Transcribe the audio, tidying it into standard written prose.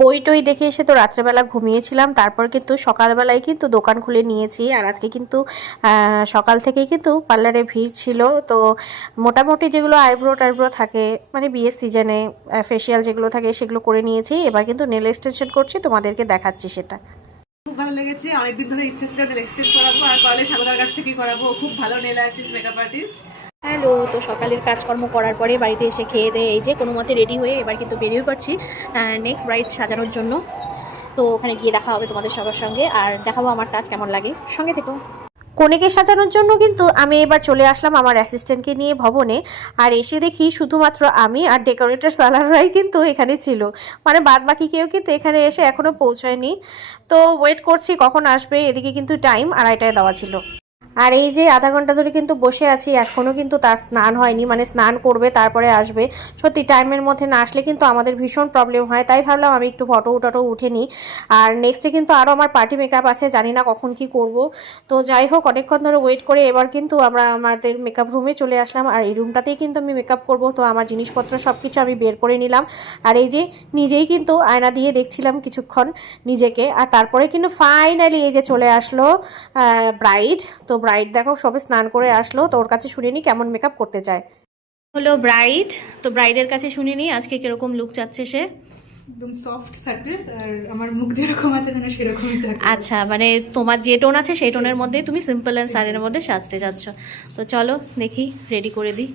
বই টই দেখে এসে তো রাত্রেবেলা ঘুমিয়েছিলাম, তারপর কিন্তু সকালবেলায় কিন্তু দোকান খুলে নিয়েছি। আর আজকে কিন্তু সকাল থেকেই কিন্তু পার্লারে ভিড় ছিল। তো মোটামুটি যেগুলো আইব্রো টাইব্রো থাকে, মানে বিয়ের সিজনে ফেসিয়াল যেগুলো থাকে সেগুলো করে নিয়েছি। এবার কিন্তু নেল এক্সটেনশন করছি, তোমাদেরকে দেখাচ্ছি সেটা। খুব ভালো লেগেছে, অনেকদিন ধরে ইচ্ছা ছিল নেল এক্সটেন্ড করাবো, আর করালে সাগদার কাছ থেকেই করাবো। খুব ভালো nail artist, makeup artist. Hello, তো সকালের কাজকর্ম করার পরে বাড়িতে এসে খেয়ে দিয়ে এই যে কোনো মতে রেডি হয়ে এবার কিন্তু বেরিয়ে পড়ছি নেক্সট ব্রাইড সাজানোর জন্য। তো ওখানে গিয়ে দেখা হবে তোমাদের সবার সঙ্গে, আর দেখাবো আমার কাজ কেমন লাগে, সঙ্গে থেকো। কনেকে সাজানোর জন্য কিন্তু আমি এবার চলে আসলাম আমার অ্যাসিস্ট্যান্টকে নিয়ে ভবনে। আর এসে দেখি শুধুমাত্র আমি আর ডেকোরেটর সালাররাই কিন্তু এখানে ছিল, মানে বাদ বাকি কেউ কিন্তু এখানে এসে এখনও পৌঁছায়নি। তো ওয়েট করছি কখন আসবে। এদিকে কিন্তু টাইম 2:30টায় দেওয়া ছিল। আর এই যে আধা ঘন্টা ধরে কিন্তু বসে আছি, এখনও কিন্তু তার স্নান হয়নি, মানে স্নান করবে তারপরে আসবে। সত্যি টাইমের মধ্যে না আসলে কিন্তু আমাদের ভীষণ প্রবলেম হয়, তাই ভাবলাম আমি একটু ফটো টটো উঠে নিই। আর নেক্সটে কিন্তু আরও আমার পার্টি মেকআপ আছে, জানি না কখন কি করব। তো যাই হোক, অনেকক্ষণ ধরে ওয়েট করে এবার কিন্তু আমরা আমাদের মেকআপ রুমে চলে আসলাম। আর এই রুমটাতেই কিন্তু আমি মেকআপ করব। তো আমার জিনিসপত্র সব কিছু আমি বের করে নিলাম। আর এই যে নিজেই কিন্তু আয়না দিয়ে দেখছিলাম কিছুক্ষণ নিজেকে। আর তারপরে কিন্তু ফাইনালি এই যে চলে আসলো ব্রাইড। তো ব্রাইড দেখো সবে স্নান করে আসলো, তো ওর কাছে শুনে নি কেমন মেকআপ করতে চায়। হলো ব্রাইড, তো ব্রাইডের কাছে শুনে নি আজকে কিরকম লুক চাচ্ছে সে। একদম সফট সাটেল, আর আমার মুখ যেরকম আছে যেন সেরকমই থাকে। আচ্ছা, মানে তোমার যে টোন আছে সেই টোনের মধ্যেই তুমি সিম্পল অ্যান্ড সারের মধ্যে সাজতে যাচ্ছ। তো চলো দেখি, রেডি করে দিই।